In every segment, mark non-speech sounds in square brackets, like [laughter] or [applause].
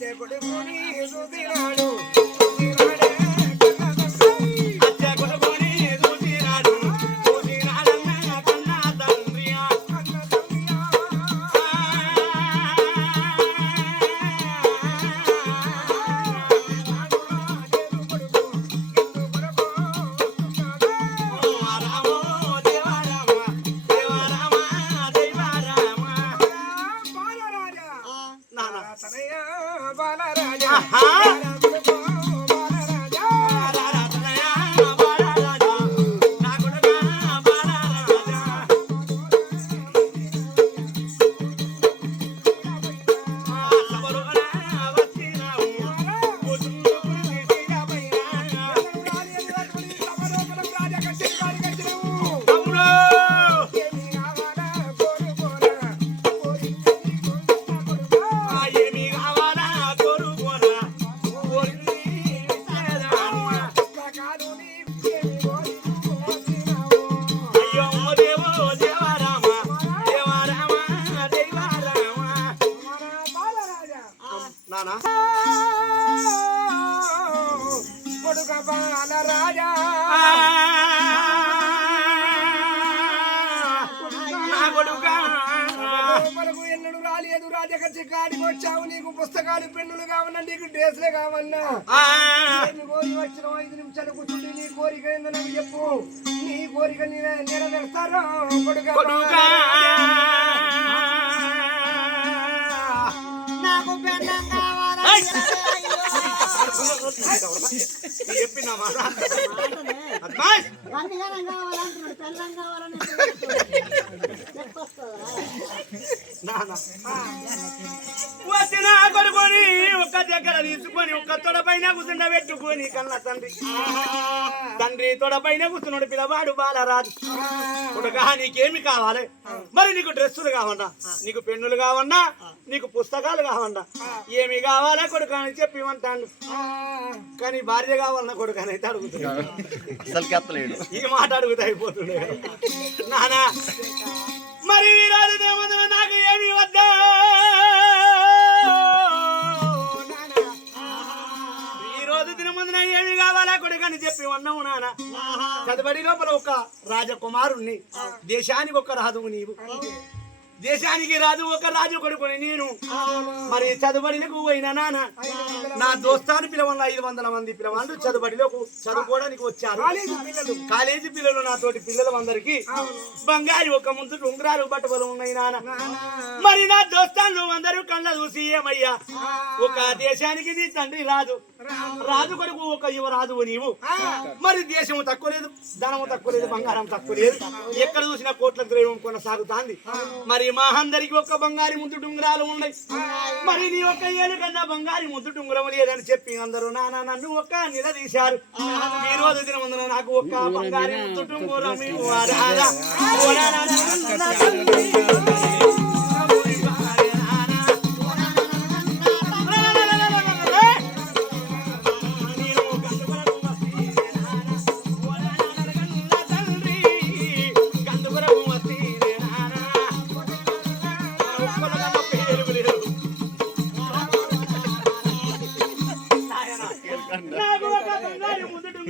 అద్దె ముని చూసినాడు నానా? కొడుక బాలరాజా. నా కొడుకా. లోపలకు ఎన్నడు రాలేదు. రాజకచ్చి కాడికి వచ్చావు. నీకు పుస్తకాలు పెన్నులు కావన్నా నీకు డ్రెస్లే కావన్నా. ఆ, ఏమి కోరి వచ్చిన ఐదు నిమిషాలు కూర్చుండి నీ కోరిక ఏందని చెప్పు. నీ కోరిక నెర- నెరవేరుస్తారో కొడుక నాకు పెళ్ళం Yeah. అయ్యో. వచ్చిన కొడుకొని ఒక్క దగ్గర తీసుకొని ఒక్క తొడపైన కూర్చుండ పెట్టుకొని కన్న తండ్రి తండ్రి తొడపైన కూర్చున్నాడు పిల్లవాడు బాలరాజు కొడుకా నీకేమి కావాలి మరి నీకు డ్రెస్సులు కావన్నా నీకు పెన్నులు కావన్నా నీకు పుస్తకాలు కావన్నా ఏమి కావాలా కొడుకు అని చెప్పి అంటాడు కానీ భార్య కావాలన్నా కొడుకు అని అయితే అడుగుతున్నాడు ఈ మాట అడుగుతా అయిపోతుండే. నానా మరి వీరాజు దేవతలు నాకు ఏమి వద్దా? ఈ రోజు దినమందున ఏమి కావాలా కొడుకు అని చెప్పి అన్నావు నాన్న చదవడి లోపల ఒక రాజకుమారుణ్ణి దేశానికి ఒక రాజువు నీవు. దేశానికి రాజు ఒక రాజు కొడుకుని నేను. మరి చదువుబడిలకు పోయిన నాన్న? నా దోస్తాను పిలవన్న ఐదు వందల మంది పిలవాళ్ళు చదువుబడిలోకి చదువుకోవడానికి వచ్చారు. కాలేజీ పిల్లలు. నాతోటి పిల్లలు అందరికి. బంగారు ఒక ముందు ఉంగరాలు బట్టబలు ఉన్నాయి నాన్న. మరి నా దోస్తాను అందరూ కళ్ళ చూసి ఏమయ్యా? ఒక దేశానికి నీ తండ్రి రాజు రాజు కొడుకు ఒక యువరాజు నీవు. మరి దేశము తక్కువ లేదు ధనము తక్కువ లేదు బంగారం తక్కువ లేదు. ఎక్కడ చూసినా కోట్ల ద్రవ్యం కొనసాగుతాంది. మరి మా అందరికి ఒక్క బంగారి ముద్దు టుంగరాలు ఉన్నాయి. మరి నీ ఒక్క ఏలు కన్నా బంగారి ముద్దు టుంగరం లేదని చెప్పి అందరూ నాన్న నన్ను ఒక్క నిలదీశారు. ఈ రోజు దినమందున నాకు ఒక్క బంగారి ముద్దు టుంగురం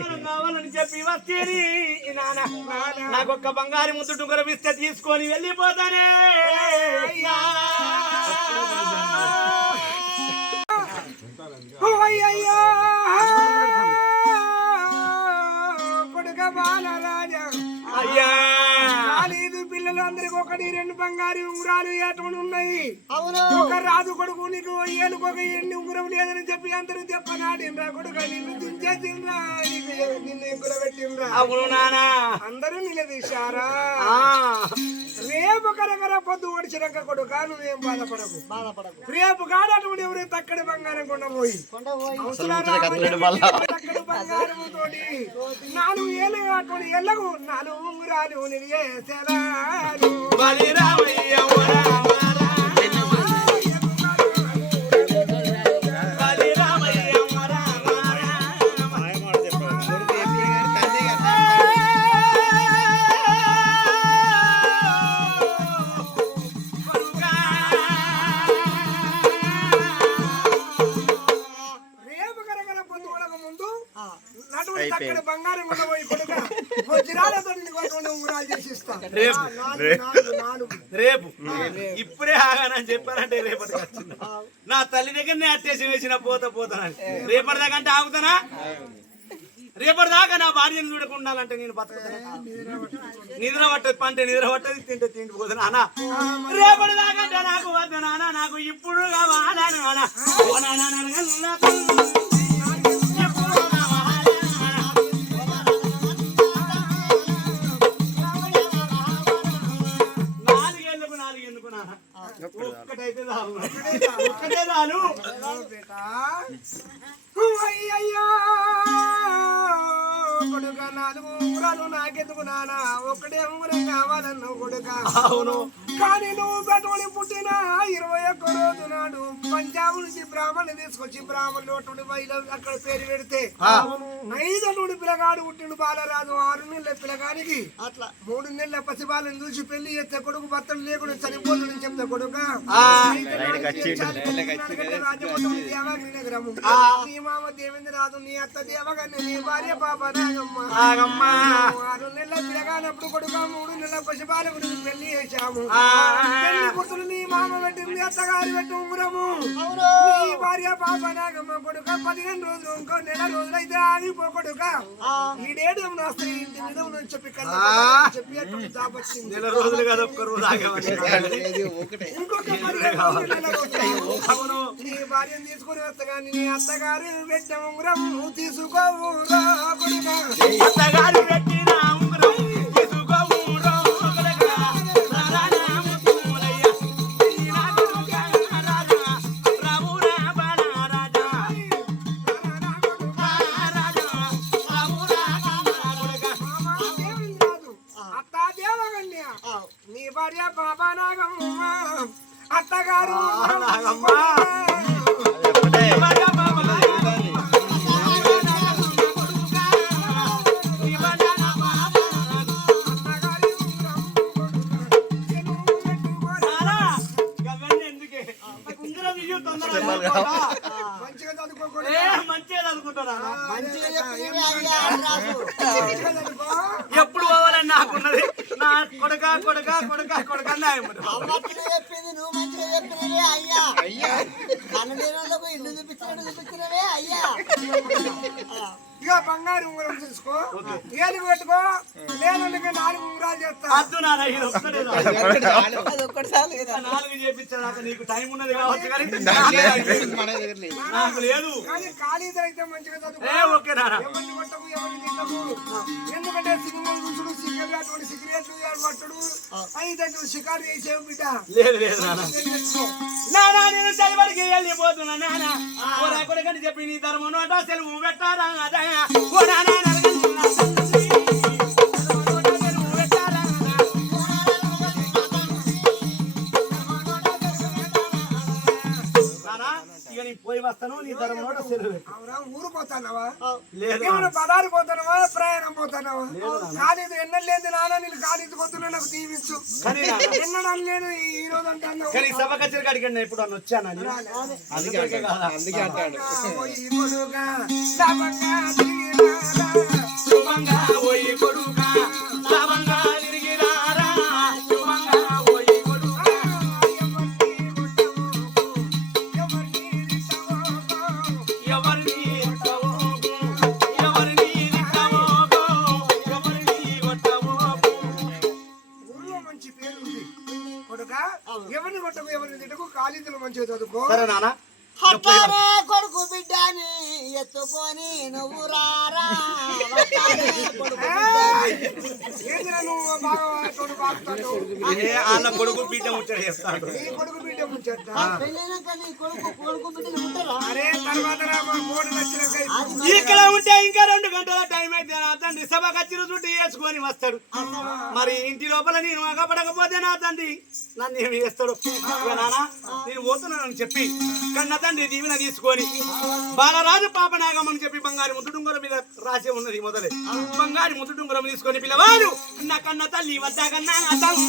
బంగారు కావాలని చెప్పి వచ్చేది నాకు ఒక్క బంగారు ముద్దు టుంగరం ఇస్తే తీసుకొని వెళ్ళిపోతానే. అయ్యయ్యో. కొడుక కాలేదు పిల్లలు అందరికి ఒకటి రెండు బంగారు ఉంగరాలు ఏటమని ఉన్నాయి. అవును. ఒక రాజు కొడుకు నీకు ఏలుకు ఒక ఎన్ని ఉంగరం లేదని చెప్పి అందరూ చెప్పనాడిండ్రా కొడుక నిన్ను దించేసిండ్రా నిన్ను ఎగుర పెట్టిండ్రా. అవును నానా. అందరూ నిలదీశారా? రేపు కరకర పొద్దు ఒడిచినాక కొడుక నువ్వేం బాధపడకు. బాధపడకు. రేపు కాడటువంటి ఎవరు తక్కడి బంగారం కొండ పోయి కొండ బంగారముతోటి నాలుగు ఏళ్ళు అటువంటి ఎల్లకు నాలుగు ఉంగరాలు నిలిచేసేలాలు బలిరామయ్య బంగారం కొడుక వజ్రాలతో ఉంగరాలు చేసి రేపు. రేపు ఇప్పుడే ఆగానని చెప్పారంటే వచ్చింది? నా తల్లి దగ్గరనే అట్టేసి వేసిన పోత పోతానని రేపటి దాకా అంటే ఆగుతానా? రేపటి దాకా నా భార్యను చూడకుండా ఉండాలంటే నేను బతుకుతానా? నిద్ర పట్టదు. పంటే నిద్ర పట్టదు తింటే తిండి పోతున్నా అన్న రేపటి దాకా అంటే నాకు వద్దు నాన్న నాకు ఇప్పుడు కావాలని ఒక్కటైతే చాలు ఒక్కటే నాలుగు ఉంగరాలు నాకెందుకు నానా? ఒక్కటే ఉంగరం కావాలన్నావు కొడుక. అవును. కానీ నువ్వు పెట్టుకుని పుట్టిన ఇరవై ఒక్క రోజు నాడు పంజాబ్ నుంచి బ్రాహ్మణుని తీసుకొచ్చి బ్రాహ్మణులు అటువంటి బయలు అక్కడ పేరు పెడితే. ఐదు నుండి పిల్లగాడు పుట్టిండు బాలరాజు ఆరు నెలల పిల్లగానికి. అట్లా. మూడు నెలల పసిబాలను చూసి పెళ్ళి చేస్తే కొడుకు భర్తను లేకుండా చనిపోతుందని చెప్తే కొడుక. ఆ. రాజమండ్రి నీ మామ దేవేంద్ర రాజు నీ అత్త దేవగాన్ని నీ భార్య పాప నాగమ్మ. ఆగమ్మా ఆరు నెలల పిల్లగానప్పుడు కొడుక మూడు నెలల పెళ్ళి చేశాము. పెళ్ళి నీ మామ పెట్టింది అత్తగారు పెట్టి ఉంగరము నీ భార్య పాప నాగమ్మ కొడుక పదిహేను రోజులు ఇంకో నెల రోజులైతే ఆగిపో కొడుక. ఈ ఏమన్నా వస్తాయి? ఇంటి మీద చెప్పి నెల రోజులు కదా ఒక్క రోజు ఇంకొక నీ భార్యను తీసుకుని వస్తగాని నీ అత్తగారు పెట్టిన ఉంగరం తీసుకోవురా కొడుక. అత్తగారు పెట్టిన మంచిగా ఎప్పుడు పోవాలని నాకున్నది? నా కొడక కొడక కొడక చెప్పింది నువ్వు మంచిగా చెప్పినవే అయ్యా. అయ్యా. కన్నడీరులకు ఇల్లు చూపించినట్టు చూపించినవే అయ్యా. ఇక బంగారు ఉంగరం తీసుకో ఏలు పెట్టుకో? లేదంటే నాలుగు ఉంగరాలు చేస్తా. అద్దు నాన్న ఇది ఒక్కటే చాలు. అది ఒక్కటిసారి కదా. నాలుగు చేపించాక నీకు టైం ఉన్నది కావచ్చు కానీ నాకు. లేదు. కానీ కాళీధర్ అయితే మంచిగా చదువుకో. ఏ ఓకే నాన్న. ఎవరిని కొట్టకు ఎవరిని తిట్టకు. ఎందుకంటే సినిమాలు చూసుడు సిగరెట్ అటువంటి పట్టుడు అయితే నువ్వు షికారు చేసేవు బిడ్డ లేదు లేదు నాన్న. నానా నేను చదివడికి వెళ్ళిపోతున్నా కొడకని చెప్పి నీ ధర్మం అట సెలవు పెట్టారా అదే నీ పోయి వస్తాను నీ ధర్మం నోట సెలవు ఊరు పోతానవా? లేదు ఏమైనా పదారు పోతానవా? ప్రయాణం పోతానవా? కాలేజీ ఎన్నడు లేదు నాన్న నేను కాలేజీ పోతున్నా నాకు దీవించు ఎన్నడాలు నేను ఈ రోజు అంటాను కానీ సభ కచేరి కాడికి నేను? ఎప్పుడు అని వచ్చానని అందుకే తిరిగిరారా. శుభంగా పోయి కొడుకా. వాళ్ళ కొడుకు బీట ముచ్చట చేస్తాడు నీ కొడుకు బిడ్డ ముంచేస్తా పెళ్ళైనాక నీ కొడుకు కొడుకు బిడ్డలు ఉంటారా అరే తర్వాత రా మా కోడి వచ్చినాక ఇక్కడ ఉంటే ఇంకా రెండు గంటల టైం అయితే నా తండ్రి సభ కచ్చిరు చుట్టూ వేసుకొని వస్తాడు. మరి ఇంటి లోపల నేను అగపడకపోతే నా తండ్రి నన్ను ఏమి చేస్తాడు? ఇక నాన్న నేను పోతున్నానని చెప్పి కన్న తండ్రి దీవెన తీసుకొని బాలరాజు పాపనాగమని చెప్పి బంగారు ముద్దుడుంగరం మీద రాసి ఉన్నది మొదలే. బంగారు ముద్దుడుంగరం తీసుకొని పిల్లవాడు నా కన్న తల్లి వద్ద కన్నా తల్లి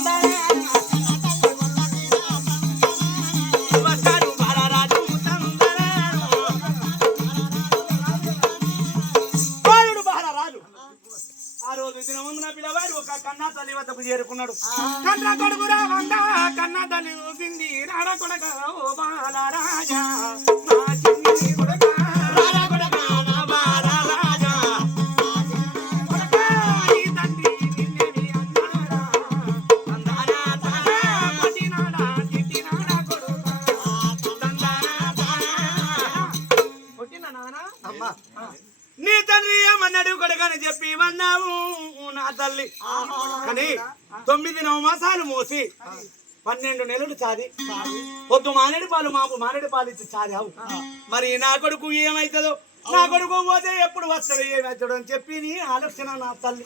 ఆ రోజు దిన ముందు నా పిల్లవాడు ఒక కన్నా తల్లి వద్దకు చేరుకున్నాడు కన్నా తల్లి చూసింది నాడ కొడక ఓ బాల రాజా తల్లి కానీ తొమ్మిది నవమాసాలు మోసి పన్నెండు నెలలు చాది. పొద్దు మానేడు పాలు మాపు మానేడు పాలు ఇచ్చి చాదావు. మరి నా కొడుకు ఏమైతుందో? నా కొడుకు పోతే ఎప్పుడు వస్తాడు ఏమవుతాడు అని చెప్పి నీ ఆలోచన నా తల్లి.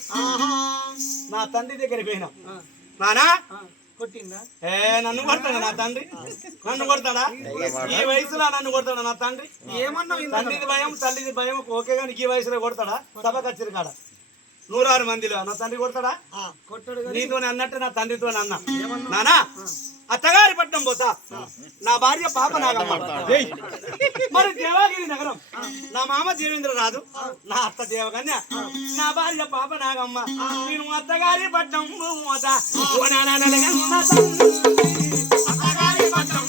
నా తండ్రి దగ్గరికి పోయినా. నానా? కొట్టిందా? ఏ నన్ను కొడతాడా నా తండ్రి? నన్ను కొడతాడా? ఈ వయసులో నన్ను కొడతాడా నా తండ్రి? ఏమన్నావు ఇంత? తండ్రిది భయం తల్లిది భయం ఓకే కానీ ఈ వయసులో కొడతాడా? సభ కచ్చిరి కాడ. నూరారు మందిలో. నా తండ్రి కొడతాడా. నీతో అన్నట్టు నా తండ్రితో అన్న. నానా? అత్తగారి పట్నం పోతా. నా భార్య పాప నాగమ్మ. మరి దేవాగిరి నగరం. నా మామ దేవేంద్ర రాదు. నా అత్త దేవకన్య నా భార్య పాప నాగమ్మ. నేను అత్తగారి పట్నం పోతా. ఓ నానా నలగమ్మ తల్లి. అత్తగారి పట్నం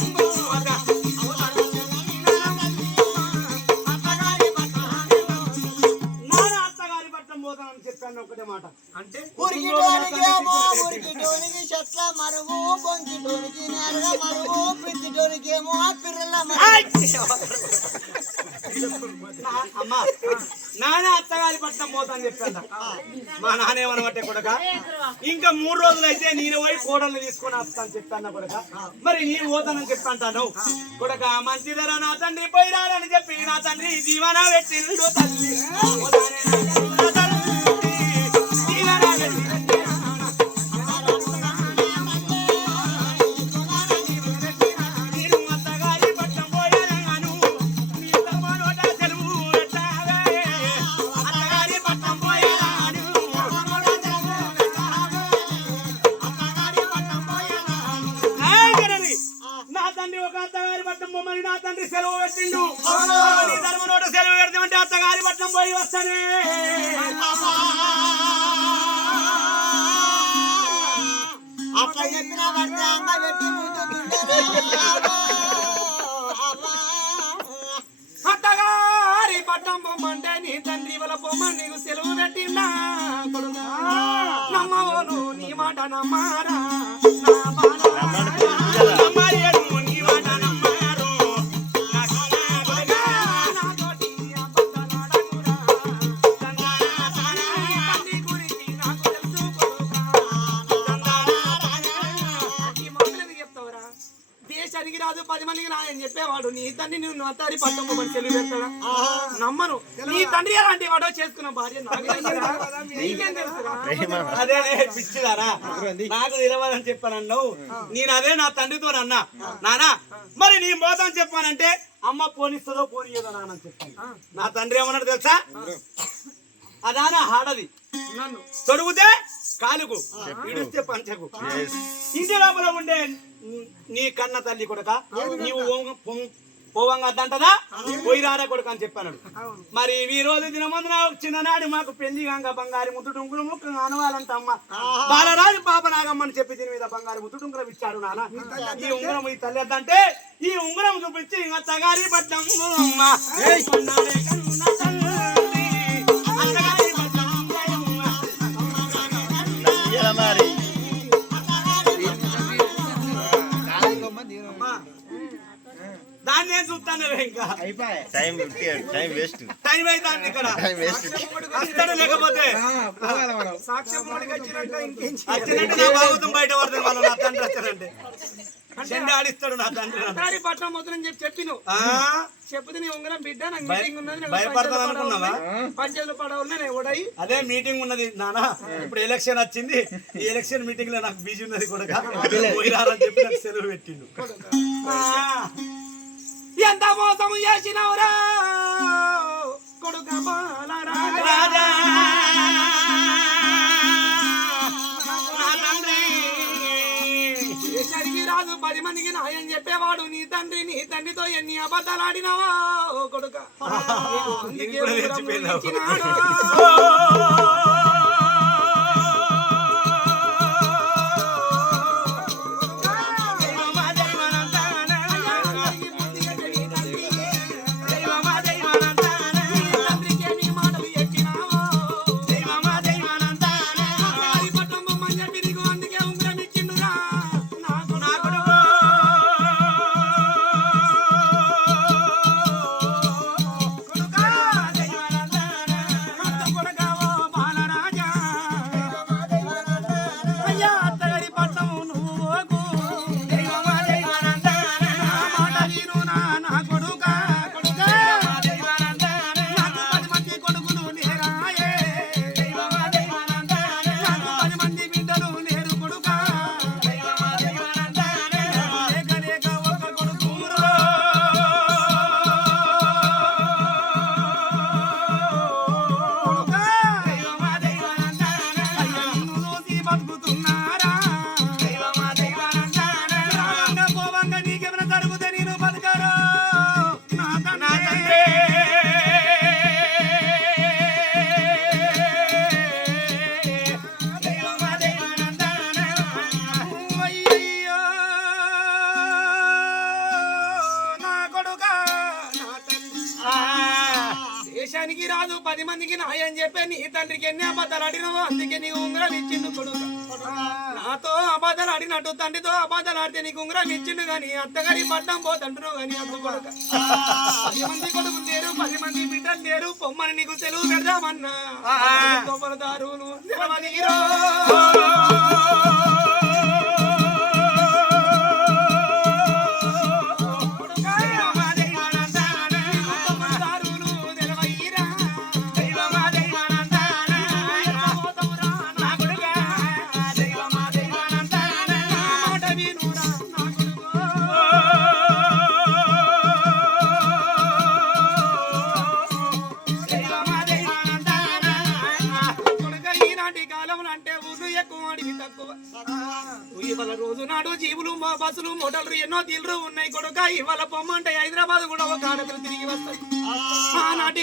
చెట్ల మరుగు బొంకిటోనికి నేరడ మరుగు పిచ్చిటోనికేమో పిర్రల మరుగు. అమ్మా నాన్న అత్తగారి పట్నం పోతాను చెప్పాను. మా నాన్న ఏమనబట్టే కొడక ఇంకా మూడు రోజులు అయితే నేను పోయి కోడల్ని తీసుకొని వస్తాను చెప్పాను కొడక. మరి నేను పోతానని చెప్పంటాను కొడక మంచి నా తండ్రి పోయిరాడని చెప్పి నా తండ్రి జీవన పెట్టిండు తల్లి. అత్తగారి పట్నం పోయి వస్తానే. అట్లా చెప్పిన వర్తంగ పెట్టి అత్తగారి పట్టం పొమ్మంటే నీ తండ్రి వల బొమ్మ నీకు సెలవు పెట్టిందా కొడుగా నమ్మవోను నీ మాట నమ్మ రాదు పది మందికి రాయని చెప్పేవాడు. నీ తండ్రి నువ్వు అత్తారి పట్టం పొమ్మని సెలవు పెడతాడా నమ్మను. నీ తండ్రి అలాంటి వాడో చేసుకున్న భార్య నాకు అదే పిచ్చిదారా. నాకు నిలవాలని చెప్పానన్నావు. నేను అదే నా తండ్రితో అన్నా. నానా మరి నీ మోసం చెప్పానంటే అమ్మ పోనిస్తుందో పోనీయదో నాన్న చెప్పాను. నా తండ్రి ఏమన్నాడు తెలుసా? అదానా హాడది. నన్ను. తొడుగుతే కాలుకు. ఇడిస్తే పంచకు. ఇంటి లోపల ఉండే నీ కన్న తల్లి కొడక నీవు ఓంగ- పొం- పోవంగా అద్దంటదా పోయి రారా కొడుకు అని చెప్పాను మరి ఈ రోజు దినమందున చిన్ననాడు మాకు పెళ్ళి గంగ బంగారు ముద్దు డుంకులు ముక్కు అనవాలంట అమ్మ. బాలరాజు పాప నాగమ్మని చెప్పి దీని మీద బంగారు ముద్దు డుంకులం ఇచ్చాడు నాన్న ఈ ఉంగరం ఈ తల్లి వద్దంటే ఈ ఉంగరం చూపించి ఇంకా తగారి పట్టం అమ్మ చూస్తాను ఇంకా. టైం టైం వేస్ట్ టైం అవుతుంది ఇక్కడ. టైం వేస్ట్ వస్తాడు లేకపోతే. సాక్ష్యం వచ్చినట్టు నా బయట పడుతుంది మనం నా తండ్రి వచ్చాడంటే. చెండ ఆడిస్తాడు నా తండ్రి పట్టణం మొదలని చెప్పి చెప్పి నువ్వు ఆ? చెప్తే నీ ఉంగరం బిడ్డ నాకు మీటింగ్ ఉన్నది భయపడతాను అనుకున్నావా? ఉన్నాయి. పంచాయతీ పడవ ఉన్నాయి నేను ఓడాయి అదే మీటింగ్ ఉన్నది నానా. ఇప్పుడు ఎలక్షన్ వచ్చింది. ఈ ఎలక్షన్ మీటింగ్లో నాకు బిజీ ఉన్నది కూడా చెప్పి నాకు సెలవు పెట్టిండు. ఆ. ఎంత మోసం చేసినవురా? కొడుక బాలరాజా. రాదు పది మందికి నాయం చెప్పేవాడు. నీ తండ్రి నీ తండ్రితో ఎన్ని అబద్ధాలు ఆడినావా? ఓ కొడుక. [laughs] అందుకే [laughs] [laughs] మందికి నాయని చెప్పే నీ తండ్రికి ఎన్ని అబద్ధాలు ఆడినావో అందుకే నీకు ఉంగరం ఇచ్చిండు కొడుకు. నాతో అబద్ధాలు ఆడినట్టు తండ్రితో అబద్ధాలు ఆడితే నీకు ఉంగరం ఇచ్చిండు గాని అత్తగారి పట్టం పోతంటున్నావు గాని అంత కొడుక. పది మంది కొడుకు లేరు పది మంది బిడ్డలు లేరు పొమ్మని నీకు సెలవు పెడదామన్నా. దారులు హైదరాబాద్ కూడా ఒక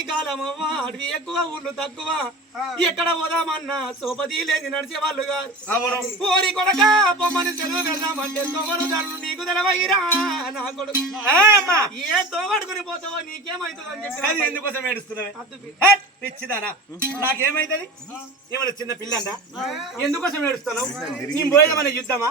కాలం అవ్వ అడవి ఎక్కువ ఊళ్ళు తక్కువ. ఎక్కడ పోదామన్నా సోపతి లేని నడిచే వాళ్ళు గారు ఓరి కొడక పొమ్మని సెలవు వెళ్దామంటే దారులు నీకు తెలవయిరా నా కొడుకు. ఏ తోవడుకుని పోతావో నీకేమైతుందో అని చెప్పి ఎందుకోసం ఏడుస్తున్నావే? పిచ్చిదానా? నాకేమైతుంది? ఏమన్నా చిన్న పిల్లందా? ఎందుకోసం ఏడుస్తాను నీ పోయేదమైన యుద్ధమా?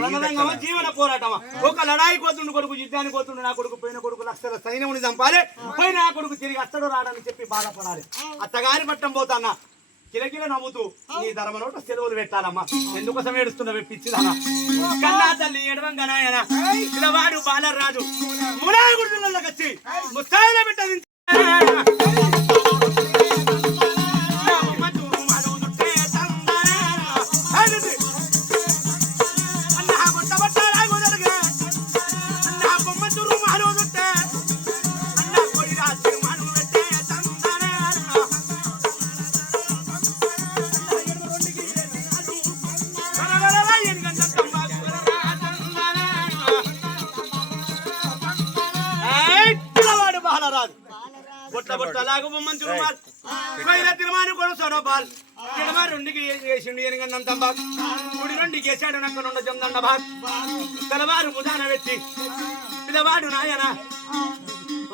రణరంగమా? జీవన పోరాటమా? ఒక లడాయి కోతుండు కొడుకు యుద్ధానికి పోతుండు నా కొడుకు పోయిన కొడుకు లక్షల సైన్యముని చంపాలి. పోయిన నా కొడుకు తిరిగి అత్తడు రాడని చెప్పి బాధపడాలి. అత్తగారి పట్టం పోతాన్నా కిలకిల నవ్వుతూ నీ ధర్మనోట సెలవులు పెట్టాలమ్మా. ఎందుకోసం ఏడుస్తున్నావే పిచ్చిదానా? కన్నా తల్లి ఎడవంగనాయన పిలవాడు బాలరాజు. మునాగుడులకు వచ్చి ముస్తాయిల బిడ్డ బొట్ల బొట్ల లాగు బొమ్మని చూడాలి పైన తిరుమాను కొడు సోనోపాల్ తిరుమా రెండుకి వేసిండు ఎనగన్నంత బాగ్ గుడి రెండుకి వేసాడు నక్క నుండి జందండ బాగ్ తలవారు ముదాన పెట్టి పిలవాడు నాయన.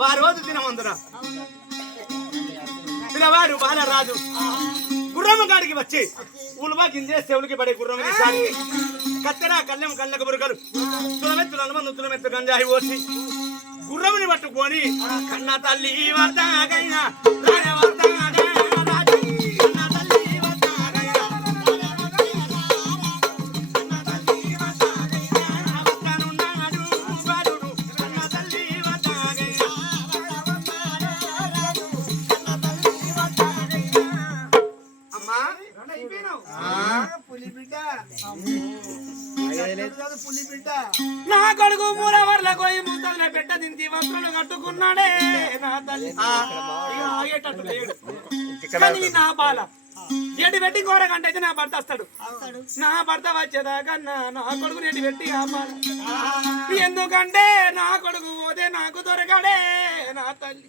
వారోజు తినమందున పిలవాడు బాలరాజు. గుర్రమ్మ గాడికి వచ్చి ఉలువ గింజే చెవులకి పడే గుర్రమ్మ తీసానికి కత్తెర కళ్ళెం కళ్ళకు బురకలు తులమెత్తు నలమందు తులమెత్తు గంజాయి పోసి గుర్రముని పట్టుకొని కన్న తల్లి వర్తగైనా కట్టుకున్నాడే నా తల్లి. ఇక ఆగేటట్టు లేడు. కానీ నా బాల. ఎడి పెట్టి కోరకంటే అయితే నా భర్త వస్తాడు. నా భర్త వచ్చేదాకా నా నా కొడుకు ఎడి పెట్టి ఎందుకంటే నా కొడుకు పోతే నాకు దొరకడే నా తల్లి.